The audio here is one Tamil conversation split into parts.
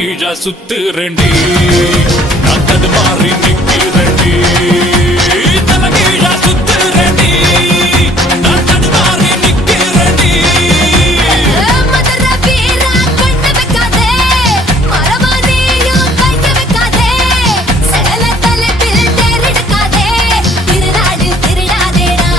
கீழா சுத்து ரெண்டி நான் தடுமாறி நிக்கிறேன்டி தலை கீழா சுத்து ரெண்டி நான் தடுமாறி நிக்கிறேன்டி மதுர வீரா கண்ணு வைக்காதே மரமானியும் கைய வைக்காதே சடல தலைப்பில் தேரெடுக்காதே திருநாடு திருடாதேடா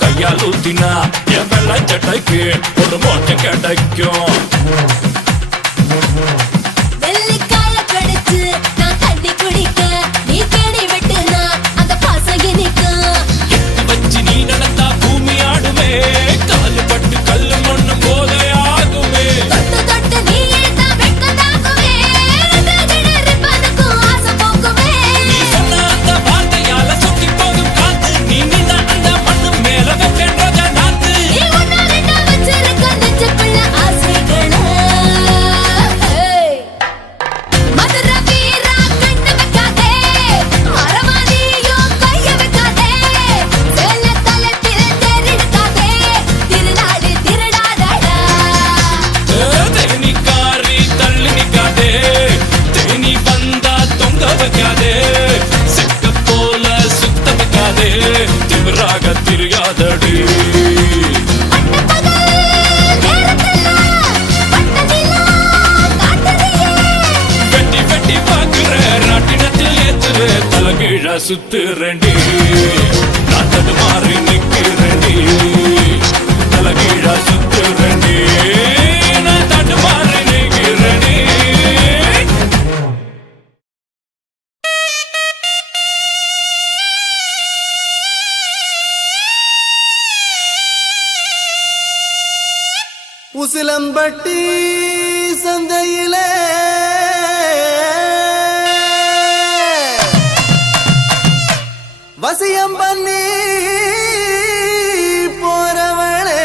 கையாலூத்தினா என் வெள்ளை சட்டைக்கு ஒரு மோட்டம் கிடைக்கும் வெள்ளிக்காய கடிச்சு நான் தண்ணி குடிக்க நீ கேணி வெட்டுனா அந்த பாசம் இனிக்கும் வச்சு நீ நடந்தா பூமி ஆடுமே காலு பட்டு கல்லு மண்ணு போதே ஆகுமே தொட்டு தொட்டு நீ இழுத்தா வெட்கத்தாக்குமே இருப்பதுக்கும் ஆசை போக்குமே நீ சொன்ன அந்த வார்த்தையால சுத்தி போகும் காத்து நீ நின்ன அந்த மண்ணு மேல வைப்பேன் ரோஜா நாத்து நீ ஒன்னா ரெண்டா வச்சிருக்க நெஞ்சுக்குள்ள ஆசைகள மதுர வீரா கண்ணு வைக்காதே மரமானியும் கைய வைக்காதே சேல தலைப்பில் தேரெடுக்காதே திருநாடு திருடாதடா தேனிக்காரி தள்ளி நிக்காதே தேனி வந்தா தொங்க வைக்காதே செக்க போல சுத்த வைக்காதே திமிராக திரியாதடி வெட்டி வெட்டி பாக்குற ராட்டினத்தில் ஏத்துற தலைகீழா சுத்து ரெண்டி நான் தடுமாறி நிக்கிறேன்டி தலைகீழா சுத்து ரெண்டி நான் தடுமாறி நிக்கிறேன்டி உசிலம்பட்டி சந்தையிலே வசியம் பண்ணி போறவளே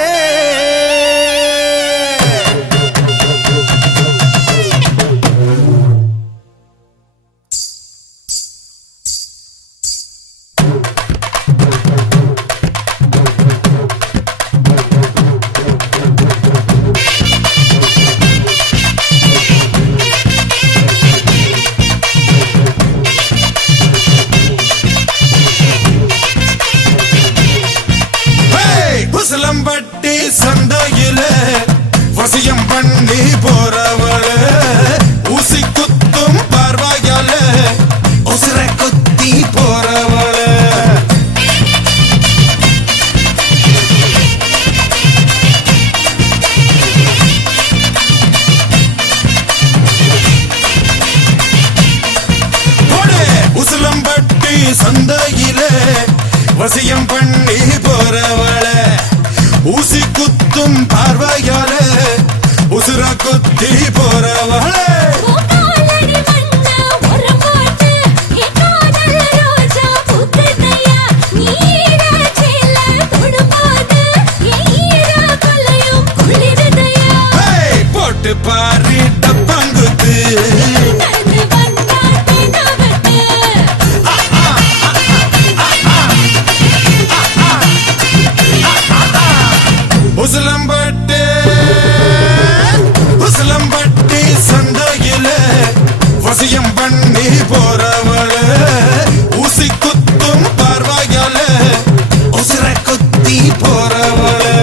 உசிலம்பட்டி சந்தையில வசியம் பண்ணி போறவள ஊசி குத்தும் பார்வையால உசுர குத்தி போறவள உசிலம்பட்டி சந்தையில வசியம் பண்ணி போறவள ஊசி குத்தும் பார்வையாலே உசுர குத்தி போறவளே காலடி மண்ண உரம் போட்டு என் காதல் ரோஜா பூக்குதையா நீராச்சில தொடும்போது என் ஈர கொல்லையும் குளிருதையா ஹே, போட்டு பாரு டப்பாங்குத்து நடந்து வந்தாட்டே நவட்டு உசிலம்பட்டு உசிலம்பட்டி சந்தையில வசியம் பண்ணி போறவளே ஊசி குத்தும் பார்வையால உசுர குத்தி போறவளே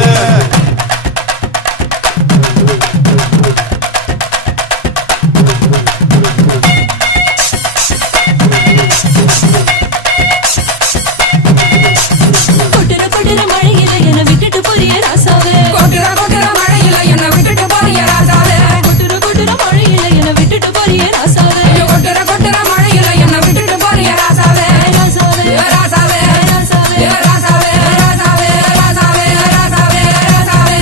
கொட்டுற கொட்டுற மழையில என்னை விட்டுட்டு போறிய ராசாவே கொட்டுற கொட்டுற மழையில என்னை விட்டுட்டு போறிய ராசாவே கொட்டுற கொட்டுற மழையில என்னை விட்டுட்டு போறிய ராசாவே கொட்டுற கொட்டுற மழையில என்னை விட்டுட்டு போறிய ராசாவே ராசாவே ராசாவே ராசாவே ராசாவே ராசாவே ராசாவே ராசாவே ராசாவே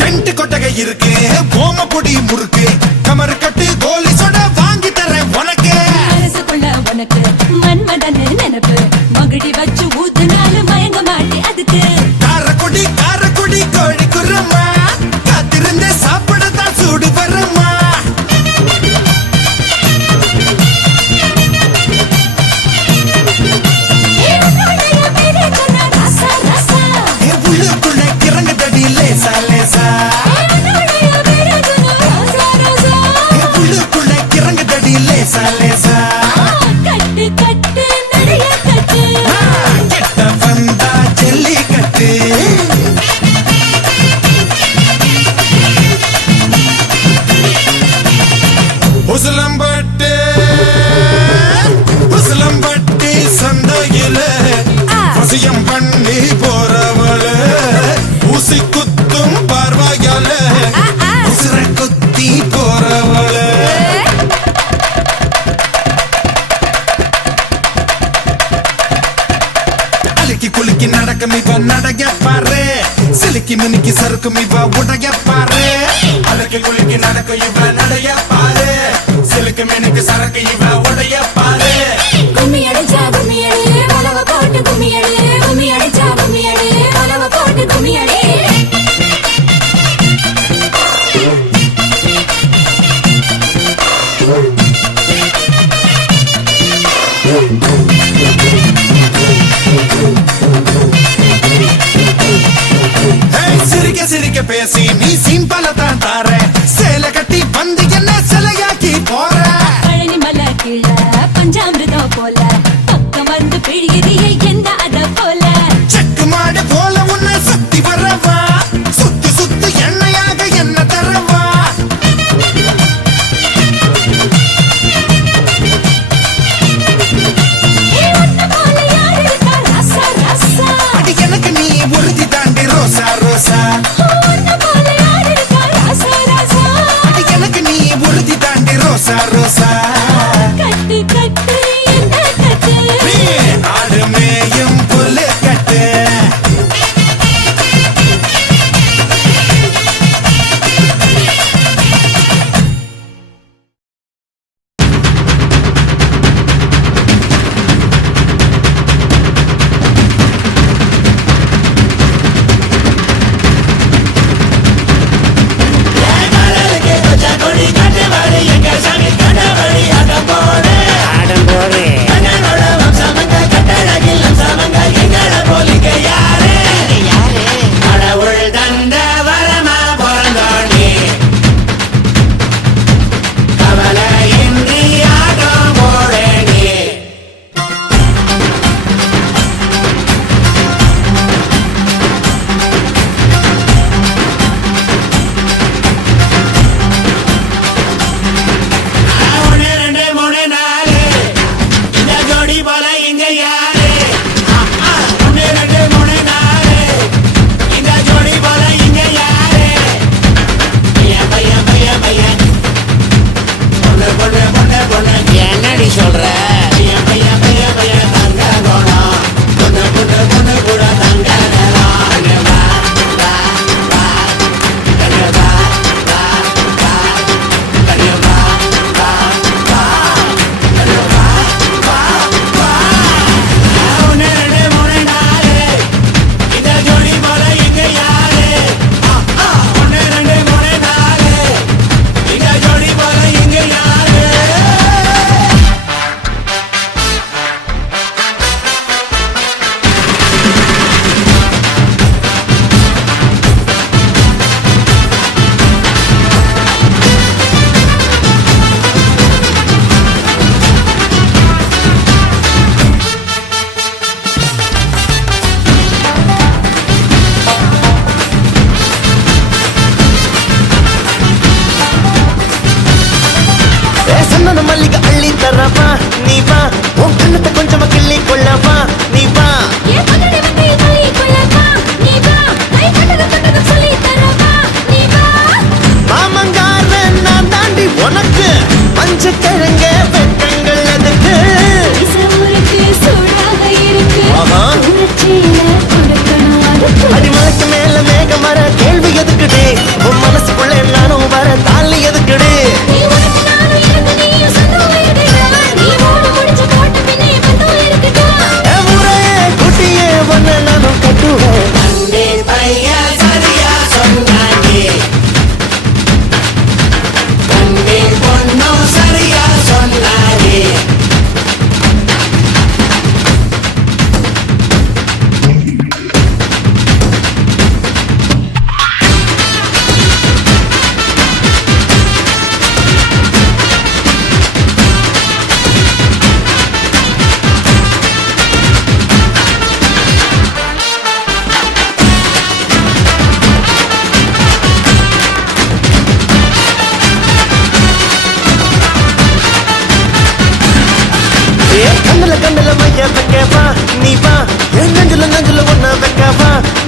டென்ட் கொட்டகை இருக்கு ஓமப்பொடி முறுக்கு கமர் கட்டு கோலி சொட வாங்கி தரேன் உனக்கு மனசுக்குள்ள உனக்கு மன்மதன் நினைப்பு மகிழி வச்சு ஊத்துனாலும் மயங்க மாட்டே அதுக்கு காரக்குடி கோழி குரம்மா காத்திருந்த சாப்பிடத்தான் சூடு வரம்மா உன்னுடைய பேரை சொன்ன ராசா ராசா என் உள்ளுக்குள்ள கிறங்கு தடி லேசா லேசா உன்னுடைய பேரை சொன்ன ராசா ராசா என் உள்ளுக்குள்ள கிறங்கு தடி லேசா லேசா கட்டு கட்டு நடைய கட்டு கெட்ட வந்தா ஜல்லி கட்டு உசிலம்பட்டு உசிலம்பட்டி சந்தையில வசியம் பண்ணி போறவளே ஊசி குத்தும் பார்வையால உசுர குத்தி போறவளே அழுக்கி குலுக்கி நடக்கும் இவ நடைய பாரு சிலுக்கி மினுக்கி சறுக்கும் இவ உடைய பாரு அழுக்கி குலுக்கி நடக்கும் இவ நடைய பாரு சிலுக்கு மினுக்கு சறுக்கு இவ உடைய பாரு கும்மி அடிச்சா கும்மி அடி வலவ போட்டு கும்மி அடி கும்மி அடிச்சா கும்மி அடி வலவ போட்டு கும்மி அடி ஏய், சிரிக்க சிரிக்க பேசி நீ சிம்பல தான் தார சேலை கட்டி வந்து என்ன சிலையாக்கி போற பழனி மலை கீழ பஞ்சாமிர்தம் போல பக்கம் வந்து பிழியுதியே என்ன அத போல செக்கு மாடு போல உன்னை சக்தி வரவா சுத்து சுத்து எண்ணெயாக என்ன தரவா உன்ன போல யார் இருக்கா ராசா ராசா அடி எனக்கு நீ உறுதி தாண்டி ரோசா ரோசா உன்ன போல யார் இருக்கா ராசா ராசா அடி எனக்கு நீ உறுதி தாண்டி ரோசா ரோசா கட்டு கட்டு என்ன கட்டு நீ ஆடு மேயும் புல்லு கட்டு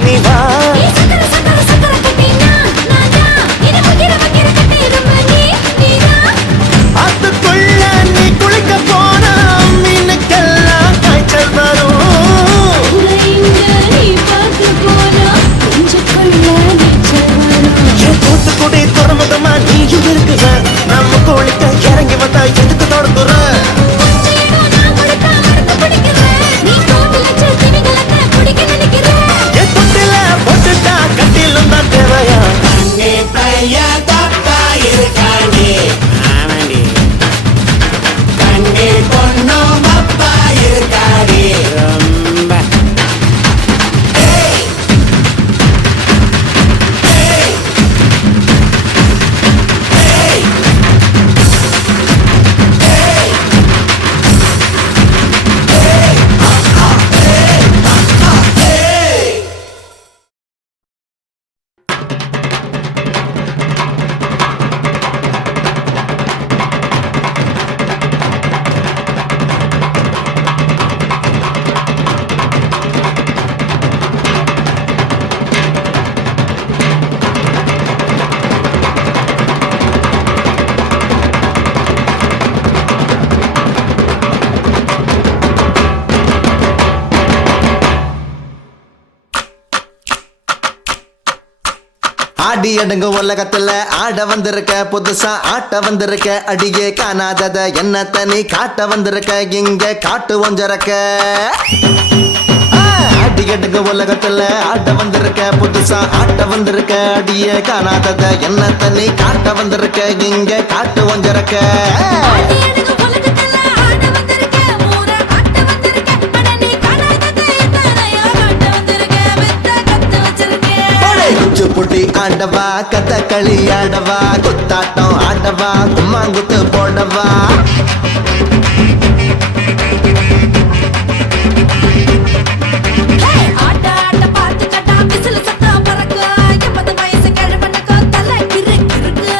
நீ வா நீ சக்கர சக்கர சக்கர கட்டி நான் தான் இனி வைக்கிற கட்டி ரொம்ப நீதான் அதுக்குள்ள நீ குளிக்க போனா மீனுக்கெல்லாம் காய்ச்சல் வரும் இங்க நீ பார்க்க போனா கொஞ்சம் கொள்ள நீச்சல் வரும் என் தூத்துக்குடி துறைமுகமா நீயும் இருக்குற நம்ம கோழிக்க இறங்கி வந்தா எதுக்கு தொடங்குற கொஞ்சம் நான் கொடுத்தா மறந்து பிடிக்கிறேன் நீ கோவில் வச்சு திணிகளத்தை பிடிக்க நினைக்கிறேன் என் தொட்டில போட்டுட்டா கட்டிலும் தான் தேவையா கண்ணே பையா தப்பா இருக்கானே ஆமாண்டி கண்ணே பொண்ணும் அப்பா இருக்கானே ரொம்ப ஆடி அடங்க உலகத்துல ஆட வந்திருக்க புதுசா ஆட்ட வந்திருக்க அடியே காணாதத என்ன தனி காட்ட வந்திருக்க இங்க காட்டு ஒஞ்சரக்க ஆடி அடங்க உலகத்துல ஆட வந்திருக்க புதுசா ஆட்ட வந்திருக்க அடியே காணாதத என்ன தனி காட்ட வந்திருக்க இங்க காட்டு ஒஞ்சரக்க ஆடி அடங்கு உலகத்துல ஆட வந்திருக்க மூர ஆட்ட வந்திருக்க அட நீ காணாததை எத்தனையோ காட்ட வந்திருக்க வித்த கத்து வச்சிருக்கேன் குச்சு புட்டி ஆடவா கதகளி ஆடவா குத்தாட்டம் ஆடவா கும்மாங்குத்து போடவா ஆட்ட ஆட்ட பார்த்து கட்டா விசில் சத்தம் பறக்க 80 வயசு கிழவனுக்கு தலை கிறுக்கு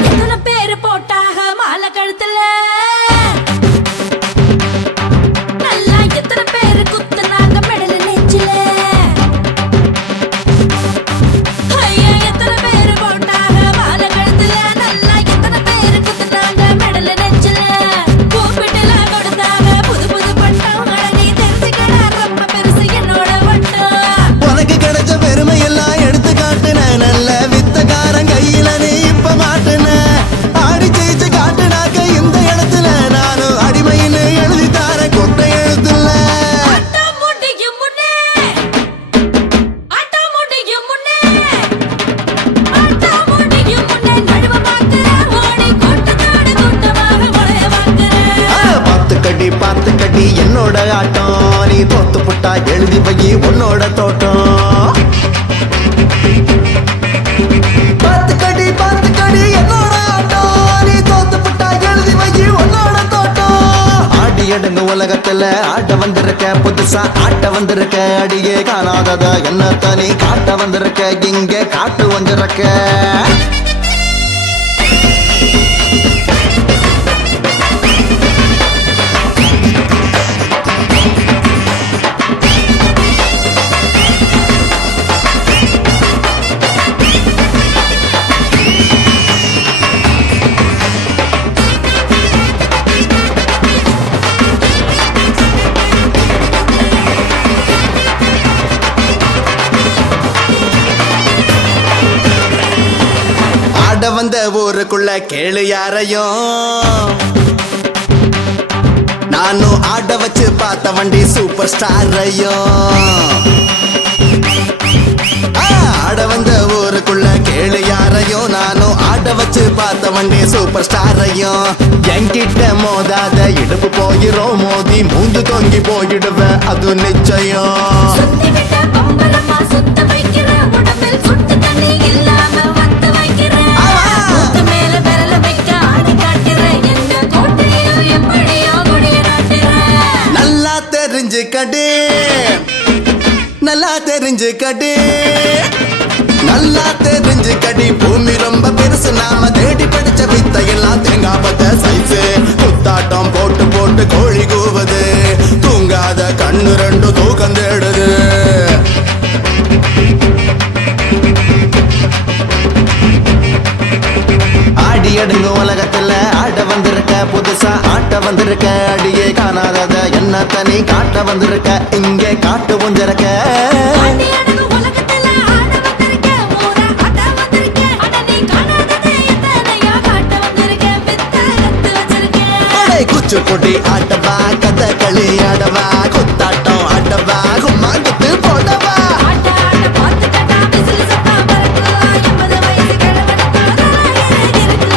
எத்தனை பேர் போட்டாக மாலை கழுத்துல நல்லா எத்தனை பேர் குத்துனாங்க மெடல் நெஞ்சில ஐயா எத்தனை பேர் போட்டாக மாலை கழுத்துல நல்லா எத்தனை பேர் குத்துனாங்க மெடல் நெஞ்சில கூப்பிட்டுல கொடுத்தாங்க புது புது பட்டம் நீ தெரிஞ்சுக்கடா ரொம்ப பெருசு என்னோட வட்டம் உனக்கு கிடைச்ச பெருமை எல்லாம் எடுத்து காட்டுன நல்ல வித்தகாரன் கையில நீ இப்ப மாட்டுன ஆடி ஜெயிச்சு காட்டுனாக்க இந்த இடத்துல நானும் அடிமைன்னு எழுதி தார கொட்டை எழுத்துல ஆட்டம் முடியும் முன்னே ஆட்டம் முடியும் முன்னே ஆட்டம் முடியும் முன்னே நடுவ பார்க்கிறேன் ஓடி கூட்டத்தோடு கூட்டமாக வளைய பார்க்கிறேன் பார்த்து கடி என்னோட ஆட்டம் நீ தோத்து புட்டா எழுதி வை உன்னோட தோட்டம் பார்த்து கடி என்னோட ஆட்டம் நீ தோத்து புட்டா எழுதி வை உன்னோட தோட்டம் ஆடி அடங்கு உலகத்துல ஆட்ட வந்திருக்க புதுசா ஆட்ட வந்திருக்க அடியே காணாதத என்ன தனி காட்ட வந்திருக்க இங்க காட்டு வந்திருக்க ஆட வந்த ஊருக்குள்ள கேளு யாரையும் நானும் ஆட வச்சு பார்த்த வண்டி சூப்பர் ஸ்டாரையும் ஆட வந்த ஊருக்குள்ள கேளு யாரையும் நானும் ஆட வச்சு பார்த்த வண்டி சூப்பர் ஸ்டாரையும் என்கிட்ட மோதாத இடுப்பு போயிரும் மோதி மூந்து தொங்கி போயிடுவேன் அது நிச்சயம் சுத்தி விட்ட பம்பரமா சுத்த வைக்கிற உடம்பில் சுட்டு தண்ணி இல்லாம வத்த வைக்கிற மூக்கு மேல விரல வைக்க ஆணை காட்டுற எங்க கோட்டையோ எப்படியோ குடியராட்டுற நல்லா தெரிஞ்சுக்கடே நல்லா தெரிஞ்சுக்கடே நல்லா தெரிஞ்சுக்கடி பூமி ரொம்ப பெருசு நாம தேடி படிச்ச வித்தையெல்லாம் தேங்காய் பத்த சைஸு குத்தாட்டம் போட்டு போட்டு கோழி கூவுது தூங்காத கண்ணு ரெண்டு தூக்கம் தேடுது ஆடி அடுங்க உலகத்துல ஆட வந்திருக்க புதுசா ஆட்ட வந்திருக்க அடியே காணாதத என்ன தனி காட்ட வந்திருக்க இங்கே காட்டு புஞ்சிருக்க ஆடி அடங்கு உலகத்துல ஆட வந்திருக்க ஊரா ஆட்ட வந்திருக்க அட நீ காணாததை எத்தனையோ காட்ட வந்திருக்க வித்த கத்து வச்சிருக்க குச்சு கொடி ஆட்டவா கதகளி ஆடவா குத்தாட்டம் ஆட்டவா கும்மாங்குத்து போடவா ஆட்ட ஆட்ட பார்த்து கட்டா விசில் சத்தம் பறக்கு 80 வயசு கிழவனுக்கு இருக்கு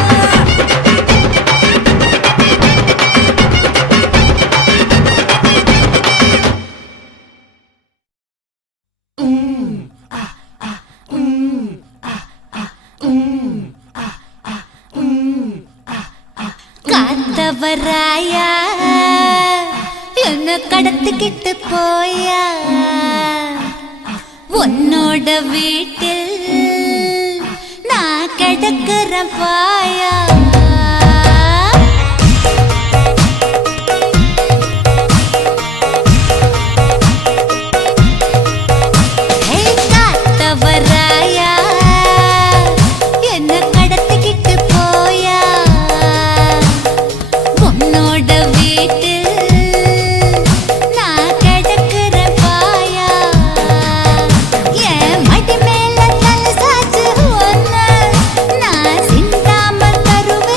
காத்தவராயா என்ன கடத்திக்கிட்டு போயா உன்னோட வீட்டில் நான் கிடக்குற பாயா ஹே காத்தவராயா என்ன கடத்திக்கிட்டு போயா உன்னோட வீட்டில் நான் கிடக்குற பாயா என் மடி மேல தலை சாச்சு ஒன்னு நான் சிந்தாம தருவ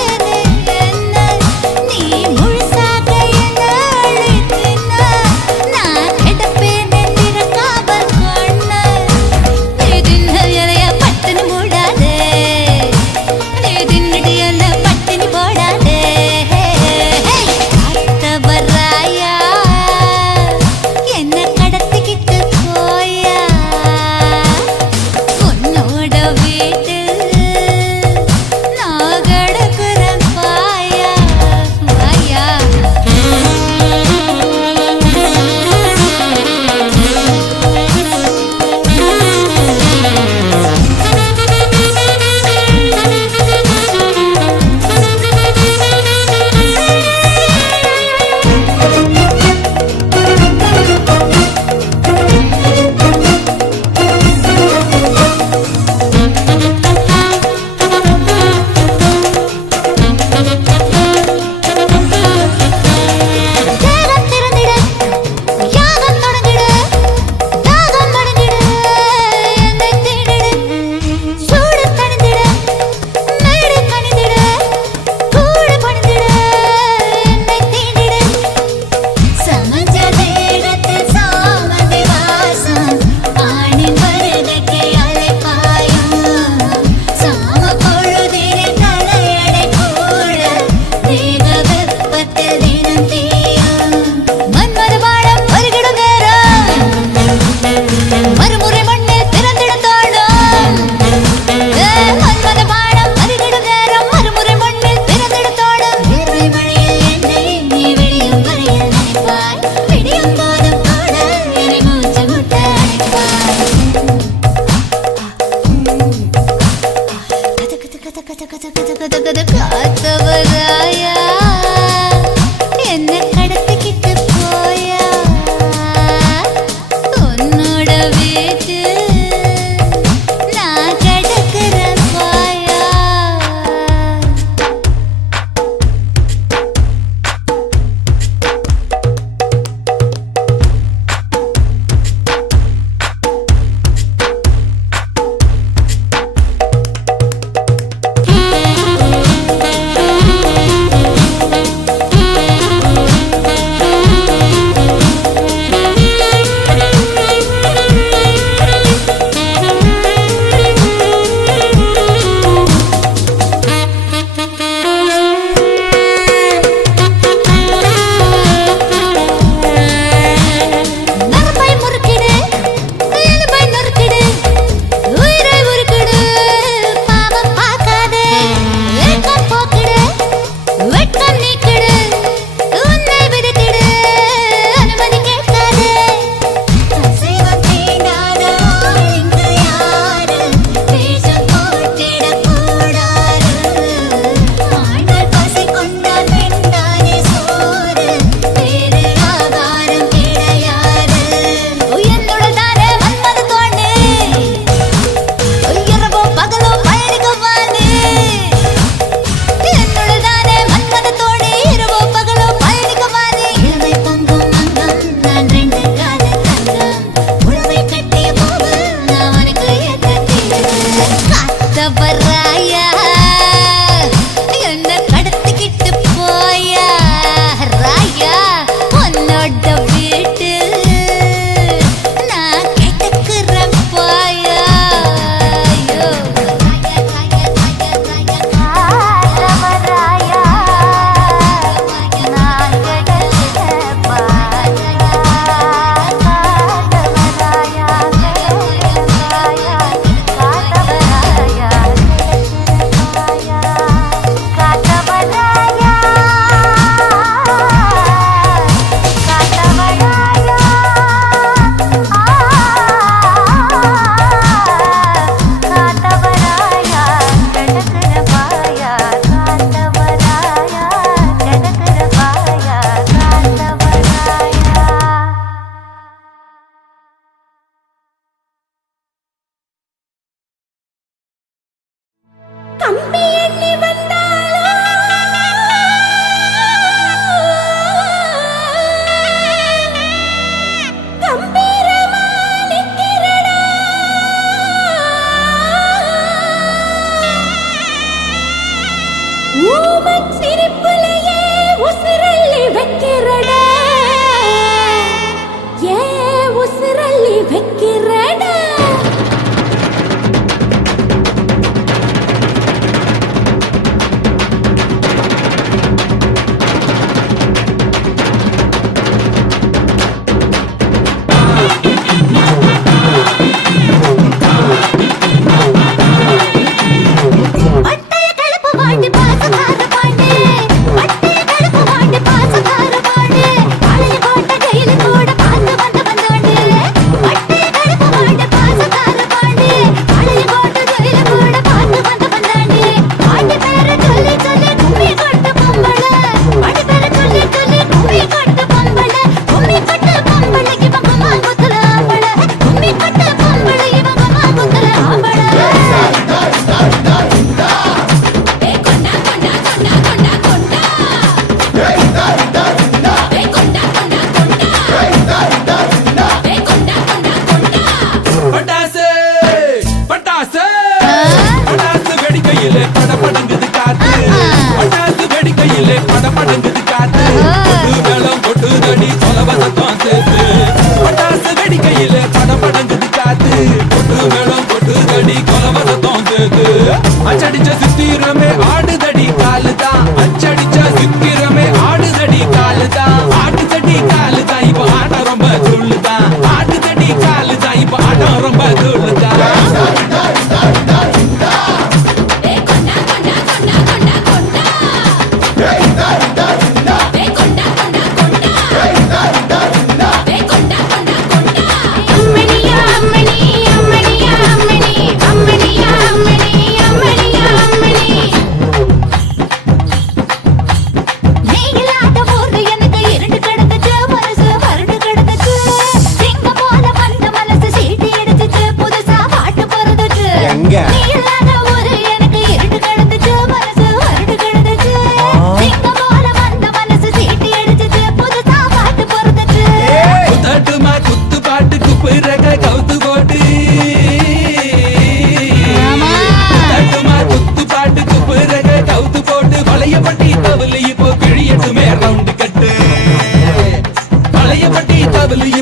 அச்சடிச்ச சித்திரமே ஆடுதடி காலுதான் அச்சடிச்ச சித்திரமே ஆடுதடி காலுதான் ஆடுதடி காலுதான் இப்ப ஆட்டம் ரொம்ப சொல்லுதான் ஆடுதடி காலுதான் இப்ப ஆட்டம் ரொம்ப சொல்லுதான்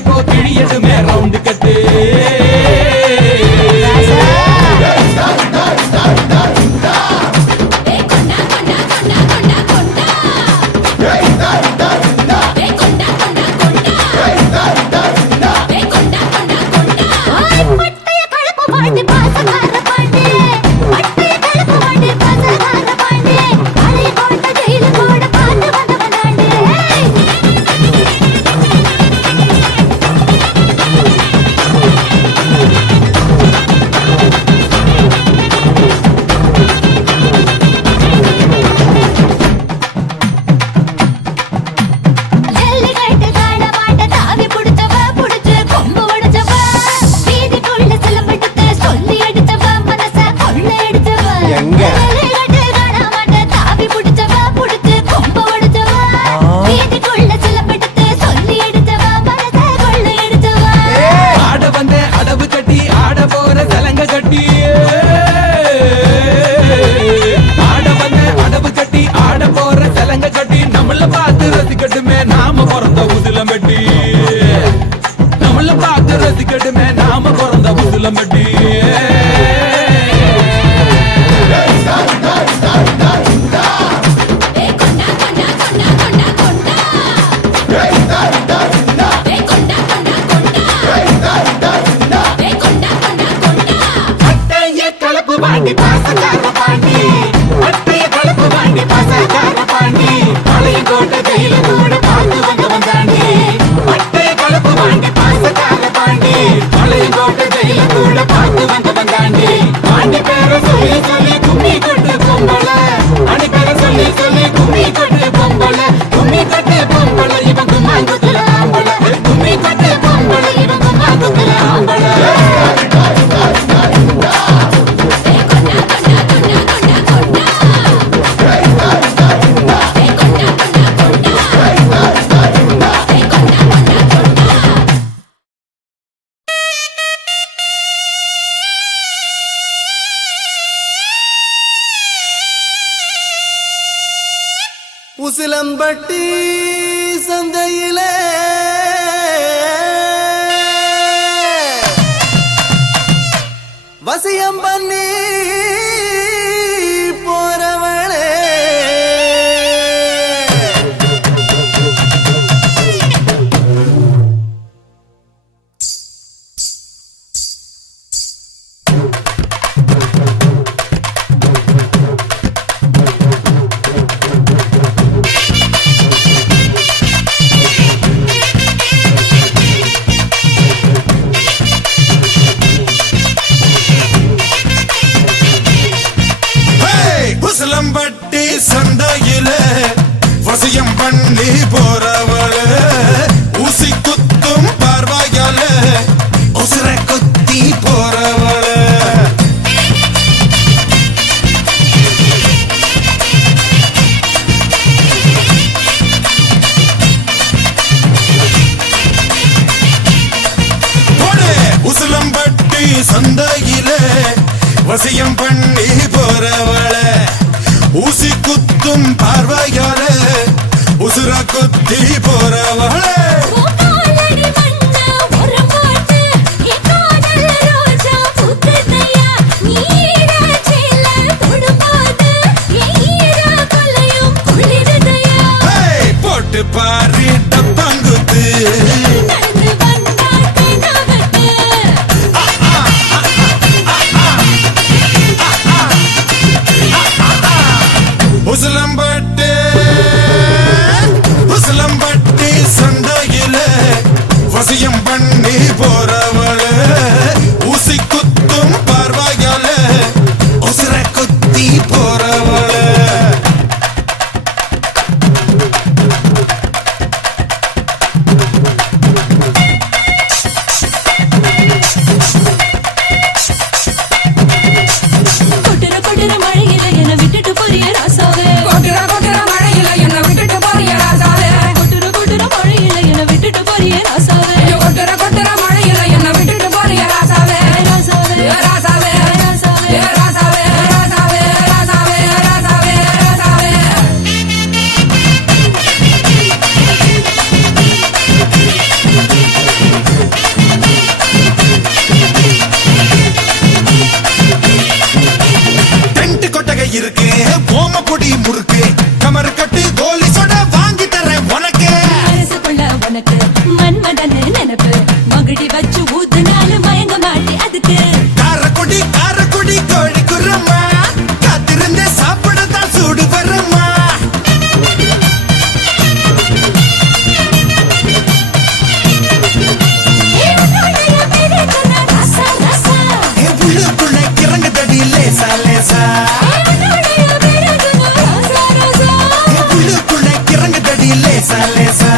இப்போ கிழியட்டுமே ரவுண்டு கட்டு பாண்டி பாசக்கார பாண்டி அட்டைய கலப்பு பாண்டி பாசக்கார பாண்டி பழைய கோட்டை கையில கூட பார்த்து வந்தவன் தாண்டி அட்டைய கலப்பு பாண்டி பாசக்கார பாண்டி பழைய கோட்டை கையில கூட பார்த்து வந்தவன் தாண்டி பாண்டி பேர சொல்லி சொல்லி கும்மி கொட்டு பொம்பள அணி பேர சொல்லி சொல்லி கும்மி கொட்டு பொம்பள கும்மி கொட்டு பொம்பள இவன் கும்மாங்குத்துல ஆம்பள கும்மி கொட்டு பொம்பள இவன் கும்மாங்குத்துல ஆம்பள உசிலம்பட்டி சந்தையிலே வசியம் பண்ணி போறவளே உசிலம்பட்டி சந்தையில வசியம் பண்ணி போறவள ஊசி குத்தும் பார்வையால உசுர குத்தி போறவள உசிலம்பட்டி சந்தையில வசியம் பண்ணி போறவள ஊசி குத்தும் பார்வையால உசுர குத்தி போறவள காலடி மண்ண ஒரு பாட்டு காதல் ரோஜா பூக்குதையா நீராச்சேல தொடுபாது ஈரா கொல்லையும் குளிருதையா போட்டு பாரு டப்பாங்குத்து நடந்து வந்தா தேனாவட்டு உசிலம்பட்டி சந்தையில வசியம் பண்ணி போறவள ஊசி குத்தும் பார்வையால உசுர குத்தி போறவள கொட்டுற கொட்டுற மழையில என்ன விட்டுட்டு போறிய ராசாவே கொட்டுற கொட்டுற மழையில என்ன விட்டுட்டு போறிய ராசாவே கொட்டுற கொட்டுற மழையில என்ன விட்டுட்டு போறிய ராசாவே கொட்டுற கொட்டுற மழையில என்ன விட்டுட்டு போறிய ராசாவே ராசாவே ராசாவே ராசாவே ராசாவே ராசாவே ராசாவே ராசாவே ராசாவே டென்ட் கொட்டகை இருக்கு ஓம பொடி முறுக்கு கமர் கட்டு கோலி சொட வாங்கி தரேன் உனக்கு மனசுக்குள்ள உனக்கு மன்மதன் நினைப்பு மகிழி வச்சு ஊத்துனாலும் மயங்க மாட்டே அதுக்கு காரக்குடி கோழி குரம்மா காத்திருந்த சாப்பிடத்தான் சூடு வரம்மா உன்னுடைய பேரை சொன்ன ராசா ராசா உள்ளுக்குள்ள கிறங்கு தடி லேசா லேசா உன்னுடைய பேரை சொன்ன ராசா ராசா உள்ளுக்குள்ள கிறங்கு தடி லேசா லேசா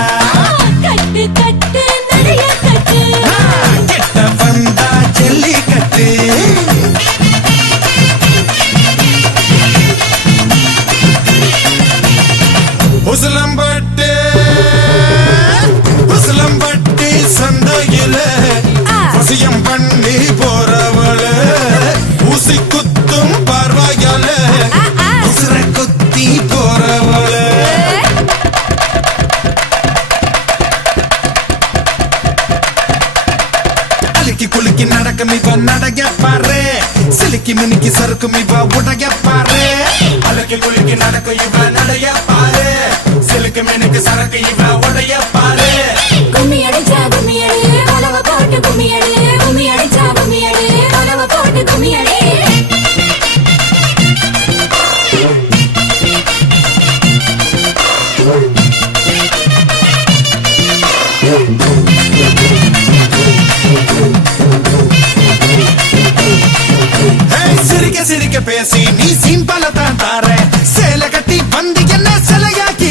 கட்டு கட்டு நிறைய கட்டு கெட்ட வந்தா ஜல்லிக்கட்டு உசிலம்பட்டி சந்தையில வசியம் பண்ணி போறவள ஊசி குத்தும் பார்வையால உசுர குத்தி போறவள அழுக்கி குலுக்கி நடக்கும் இவ நடைய பாரு சிலுக்கி மினுக்கி சறுக்கும் இவ உடைய பாரு அழுக்கி குலுக்கி நடக்கும் இவ நடைய பாரு சிலுக்கு மினுக்கு சரக்கு இவ உடைய பாரு கும்மி அடிச்சா கும்மி அடி அளவ போட்டு கும்மி அடி கும்மி அடிச்சா கும்மி அடி அளவ போட்டு கும்மி அடி சிரிக்க சிரிக்க பேசி நீ சிம்பல தான் தார சேலை கட்டி வந்து என்ன சிலையாக்கி